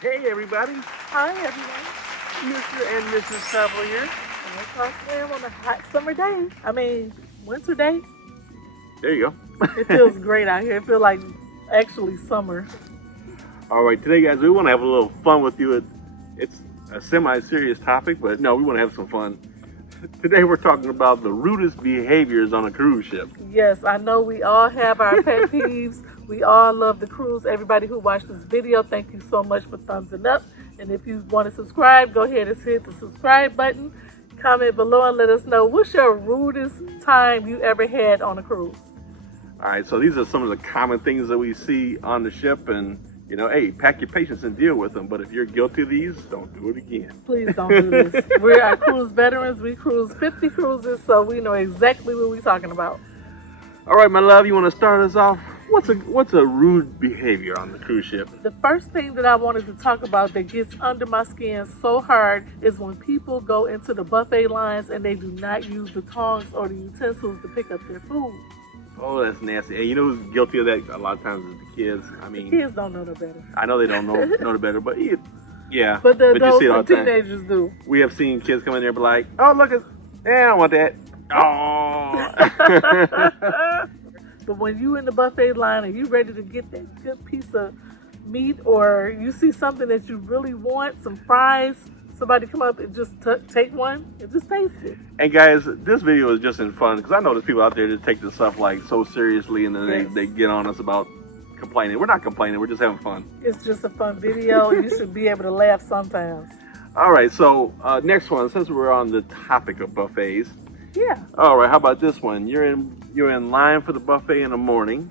Hey everybody, Hi, everyone. Mr. and Mrs. Travel here. ElleKosGlam on a hot summer day. Winter day. There you go. It feels great out here. It feels like actually summer. All right, today guys, we want to have a little fun with you. It's a semi-serious topic, but no, we want to have some fun. Today we're talking about the rudest behaviors on a cruise ship. Yes, I know we all have our pet peeves. We all love the cruise. Everybody who watched this video, thank you so much for thumbsing up. And if you want to subscribe, go ahead and hit the subscribe button. Comment below and let us know what's your rudest time you ever had on a cruise. All right, so these are some of the common things that we see on the ship, and hey, pack your patience and deal with them. But if you're guilty of these, don't do it again. Please don't do this. We're our cruise veterans. We cruise 50 cruises, so we know exactly what we're talking about. All right, my love, you want to start us off? What's a rude behavior on the cruise ship? The first thing that I wanted to talk about that gets under my skin so hard is when people go into the buffet lines and they do not use the tongs or the utensils to pick up their food. Oh, that's nasty. And you know who's guilty of that a lot of times is the kids. I mean, Kids don't know no better. I know they don't know the better, but yeah. But the you adults see it all and the time. teenagers do. We have seen kids come in there and be like, oh, look at, I don't want that. Oh. But when you in the buffet line and you ready to get that good piece of meat, or you see something that you really want, some fries, somebody come up and just take one and just taste it. And guys, this video is just in fun because I know there's people out there that take this stuff like so seriously, and then Yes. they get on us about complaining. We're not complaining, we're just having fun. It's just a fun video. You should be able to laugh sometimes. All right, so next one, since we're on the topic of buffets. Yeah. All right, how about this one? You're in line for the buffet in the morning.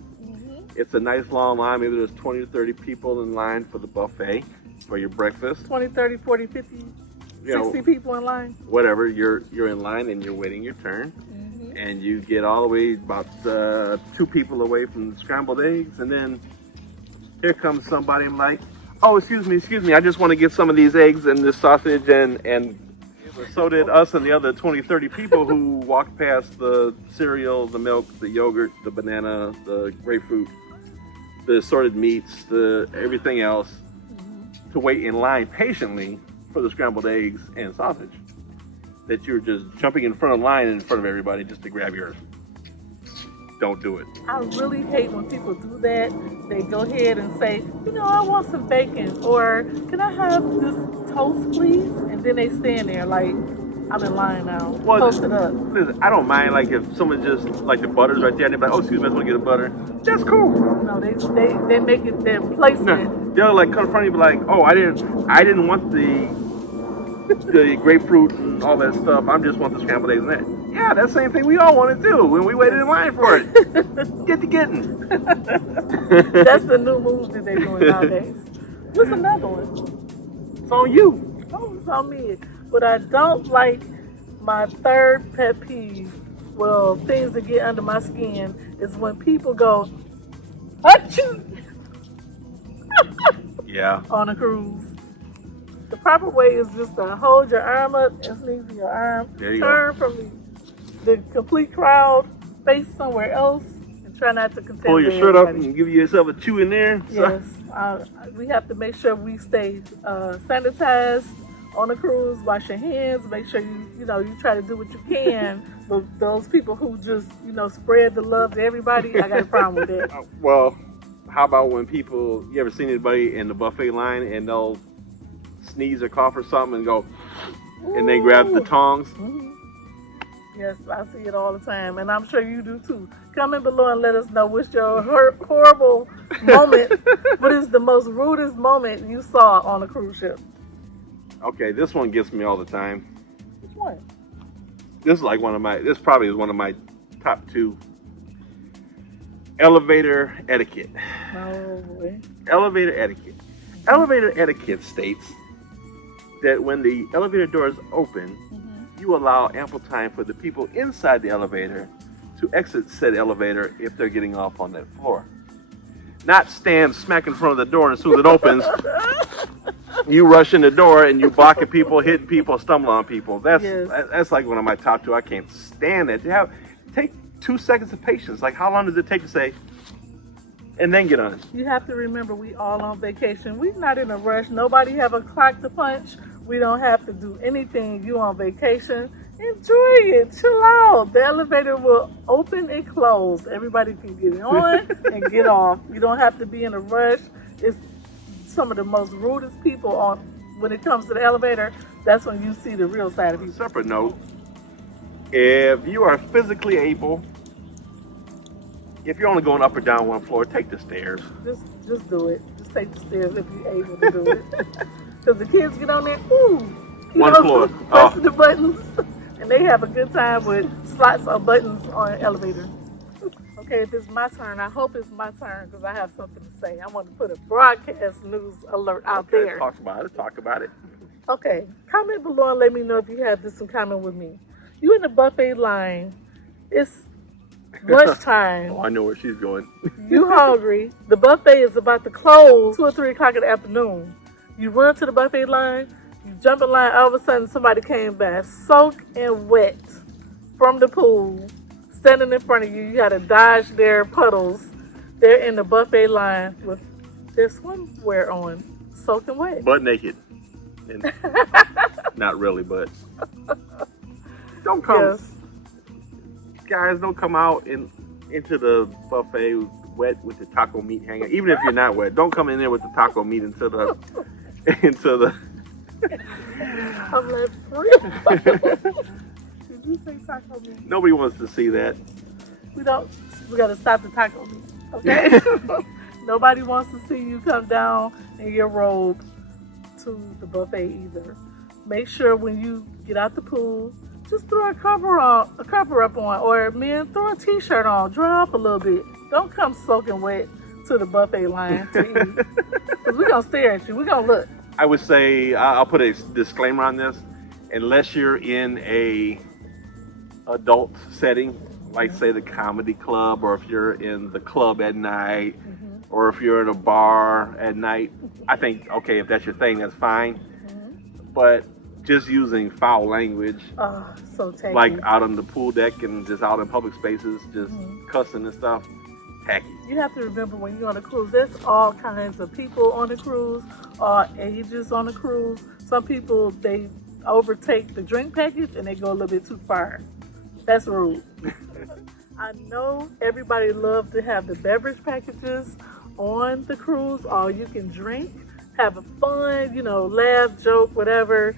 It's a nice long line. Maybe there's 20 to 30 people in line for the buffet for your breakfast. 20, 30, 40, 50, You know, 60 people in line. whatever, you're in line and you're waiting your turn. And you get all the way about 2 people away from the scrambled eggs, and then here comes somebody and like, oh, excuse me, I just want to get some of these eggs and this sausage, and so did us and the other 20, 30 people who walked past the cereal, the milk, the yogurt, the banana, the grapefruit, the assorted meats, the everything else, to wait in line patiently for the scrambled eggs and sausage. That you're just jumping in front of line in front of everybody just to grab yours. Don't do it. I really hate when people do that. They go ahead and say, I want some bacon, or can I have this toast, please? And then they stand there like, I'm in line now. Well, Post it up. Listen, I don't mind like if someone just like the butter's right there and they're like, oh, excuse me, I just want to get a butter. That's cool. No, they make it their placement. They'll like confront you, be like, oh, I didn't want the grapefruit and all that stuff. I just want the scrambled eggs and that. Yeah, that same thing we all wanted to when we waited in line for it. Get to getting. That's the new move that they're doing nowadays. What's another one? It's on you. Oh, it's on me. But I don't like my third pet peeve. Well, things that get under my skin is when people go, achoo, Yeah. on a cruise. The proper way is just to hold your arm up and sneeze in your arm. There you Turn from the complete crowd, face somewhere else, and try not to contaminate Pull your shirt up everybody. and give yourself a chew in there. Yes, we have to make sure we stay sanitized on a cruise. Wash your hands. Make sure you try to do what you can. But those people who just spread the love to everybody, I got a problem with that. Well, how about when people, you ever seen anybody in the buffet line and they'll sneeze or cough or something and go, and they grab the tongs? Yes, I see it all the time, and I'm sure you do too. Comment below and let us know what's your horrible moment. What is the most rudest moment you saw on a cruise ship? Okay, this one gets me all the time. Which one? This probably is one of my top 2. Elevator etiquette. No boy. Elevator etiquette. Elevator etiquette states that when the elevator doors open, you allow ample time for the people inside the elevator to exit said elevator if they're getting off on that floor. Not stand smack in front of the door, and as soon as it opens, you rush in the door and you blocking people, hitting people, stumbling on people. That's like one of my top 2. I can't stand it. Take 2 seconds of patience. Like, how long does it take to say, and then get on. You have to remember, we all on vacation. We're not in a rush. Nobody have a clock to punch. We don't have to do anything. You on vacation. Enjoy it. Chill out. The elevator will open and close. Everybody can get on and get off. You don't have to be in a rush. It's some of the most rudest people on when it comes to the elevator. That's when you see the real side of people. Separate note, if you are physically able, if you're only going up or down one floor, take the stairs. Just do it. Just take the stairs if you're able to do it. Because the kids get on there, One floor. Pressing the buttons. And they have a good time with slots or buttons on an elevator. Okay, if it's my turn, I hope it's my turn because I have something to say. I want to put a broadcast news alert out there. Talk about it. Okay, comment below and let me know if you have this in common with me. You in the buffet line, it's lunchtime. Oh, I know where she's going. You hungry, the buffet is about to close 2 or 3 o'clock in the afternoon. You run to the buffet line, you jump in line, all of a sudden somebody came by, soaked and wet from the pool, standing in front of you. You got to dodge their puddles. They're in the buffet line with their swimwear on, soaking wet. Butt naked. And not really, but don't come. Yes. Guys, don't come out into the buffet wet with the taco meat hanging. Even if you're not wet, don't come in there with the taco meat into the. I'm like, for real? Did you say taco meat? Nobody wants to see that. We got to stop the taco meat, okay? Nobody wants to see you come down in your robe to the buffet either. Make sure when you get out the pool, just throw a cover up on, or men, throw a t-shirt on, dry up a little bit. Don't come soaking wet to the buffet line to eat. Because we're going to stare at you. We're going to look. I would say, I'll put a disclaimer on this. Unless you're in a adult setting, like say the comedy club, or if you're in the club at night, or if you're in a bar at night, I think, okay, if that's your thing, that's fine. But just using foul language, so tacky. like out on the pool deck and just out in public spaces, just cussing and stuff, tacky. You have to remember when you're on a cruise, there's all kinds of people on the cruise, all ages on the cruise. Some people, they overtake the drink package and they go a little bit too far. That's rude. I know everybody loves to have the beverage packages on the cruise, all you can drink, have a fun, laugh, joke, whatever,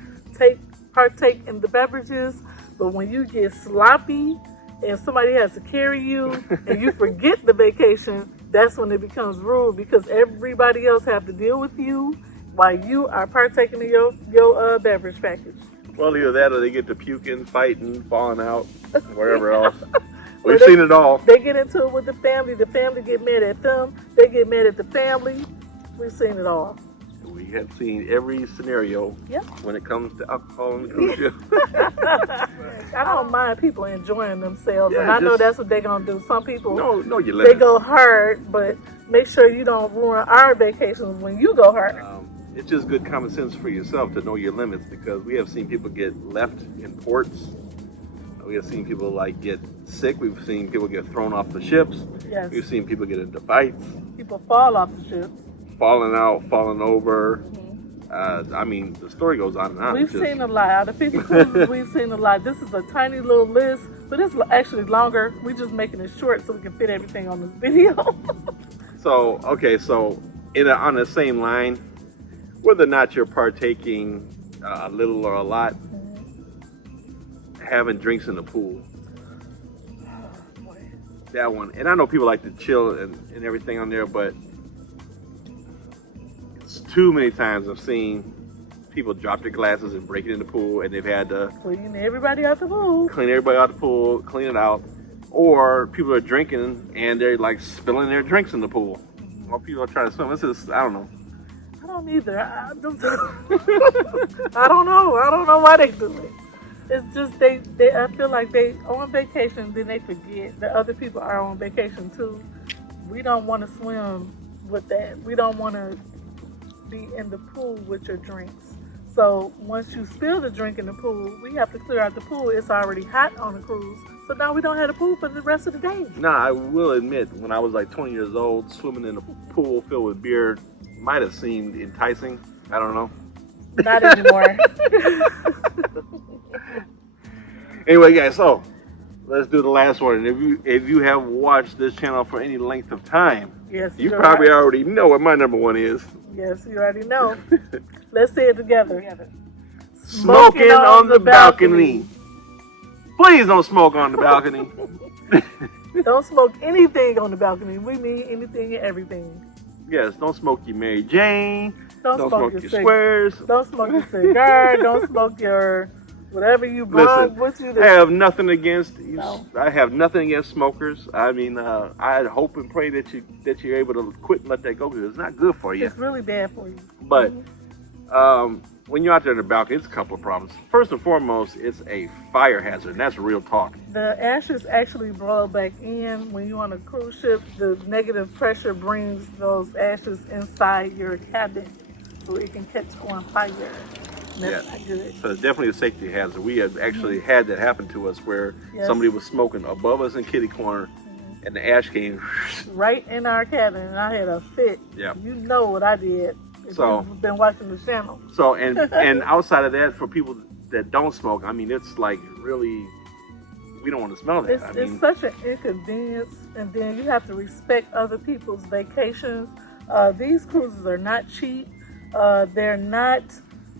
partake in the beverages. But when you get sloppy and somebody has to carry you and you forget the vacation, that's when it becomes rude, because everybody else have to deal with you while you are partaking in your beverage package. Well, either that or they get to puking, fighting, falling out, wherever else. We've seen it all. They get into it with the family get mad at them, they get mad at the family. We've seen it all. We have seen every scenario when it comes to alcohol on the cruise ship. I don't mind people enjoying themselves, Yeah, and I know that's what they're going to do. Some people, know your they limits. go hard, but make sure you don't ruin our vacations when you go hard. It's just good common sense for yourself to know your limits, because we have seen people get left in ports. We have seen people get sick. We've seen people get thrown off the ships. Yes. We've seen people get into fights. People fall off the ships. Falling out, falling over. I mean, the story goes on and on. We've seen a lot. Out of 50 cruises, we've seen a lot. This is a tiny little list, but it's actually longer. We're just making it short so we can fit everything on this video. So on the same line, whether or not you're partaking a little or a lot, having drinks in the pool. That one. And I know people like to chill and everything on there, but it's too many times I've seen people drop their glasses and break it in the pool, and they've had to Clean everybody out the pool. clean everybody out the pool, clean it out. Or people are drinking and they're spilling their drinks in the pool while people are trying to swim. This is, I don't know. I don't either. I don't know. I don't know why they do it. It's just I feel like they on vacation, then they forget that other people are on vacation too. We don't want to swim with that. We don't want to be in the pool with your drinks. So once you spill the drink in the pool, we have to clear out the pool. It's already hot on the cruise. So now we don't have a pool for the rest of the day. Now, I will admit, when I was like 20 years old, swimming in a pool filled with beer might have seemed enticing. I don't know. Not anymore. Anyway, guys, so let's do the last one. And if you have watched this channel for any length of time, Yes, you probably already know what my number one is. Yes, you already know. Let's say it together. Smoking on the balcony. Please don't smoke on the balcony. Don't smoke anything on the balcony. We mean anything and everything. Yes, don't smoke your Mary Jane. Don't smoke your squares. Don't smoke your cigar. Don't smoke your whatever you brought with you. I have nothing against you. No. I have nothing against smokers. I mean, I hope and pray that you're able to quit and let that go because it's not good for you. It's really bad for you. But when you're out there on the balcony, it's a couple of problems. First and foremost, it's a fire hazard, and that's real talk. The ashes actually blow back in. When you're on a cruise ship, the negative pressure brings those ashes inside your cabin, so it can catch on fire. That's not good. So it's definitely a safety hazard. We have actually had that happen to us where somebody was smoking above us in kitty corner, and the ash came right in our cabin, and I had a fit. Yeah. You know what I did. If you've been watching the channel. So, and outside of that, for people that don't smoke, I mean, it's like really, we don't want to smell that. It's such an inconvenience, and then you have to respect other people's vacations. These cruises are not cheap. They're not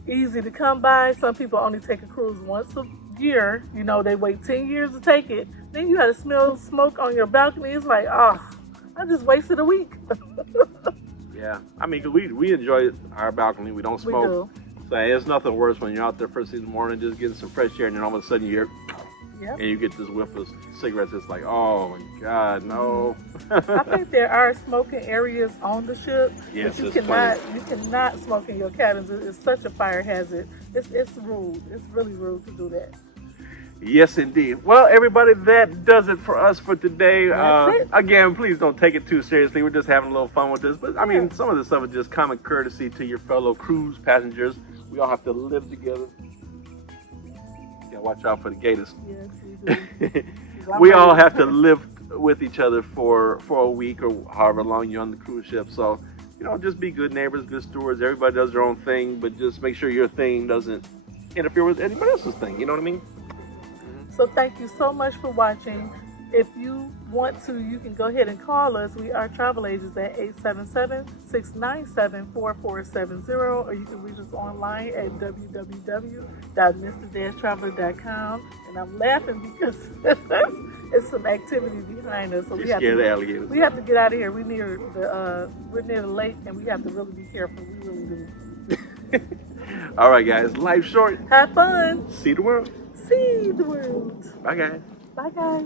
easy to come by. Some people only take a cruise once a year. You know, they wait 10 years to take it. Then you have to smell smoke on your balcony. It's like, oh, I just wasted a week. Yeah, I mean, 'cause we enjoy our balcony. We don't smoke. We do. So it's nothing worse when you're out there first thing in the morning just getting some fresh air, and then all of a sudden you're, and you get this whiff of cigarettes. It's like, oh my God, no. I think there are smoking areas on the ship, yes, but you cannot smoke in your cabins. It's such a fire hazard. It's rude. It's really rude to do that. Yes, indeed. Well, everybody, that does it for us for today. That's it. Again, please don't take it too seriously. We're just having a little fun with this. But, I mean, some of this stuff is just common courtesy to your fellow cruise passengers. We all have to live together. Yeah, watch out for the gators. Yes, we do. We all have to live with each other for a week or however long you're on the cruise ship. So, you know, just be good neighbors, good stewards. Everybody does their own thing, but just make sure your thing doesn't interfere with anybody else's thing. You know what I mean? So thank you so much for watching. If you want to, you can go ahead and call us. We are travel agents at 877-697-4470, or you can reach us online at www.mr-traveler.com. And I'm laughing because it's some activity behind us. So we have to get out of here. We're near the lake, and we have to really be careful. We really do. All right, guys. Life's short. Have fun. See the world. See the world. Bye, guys. Bye, guys.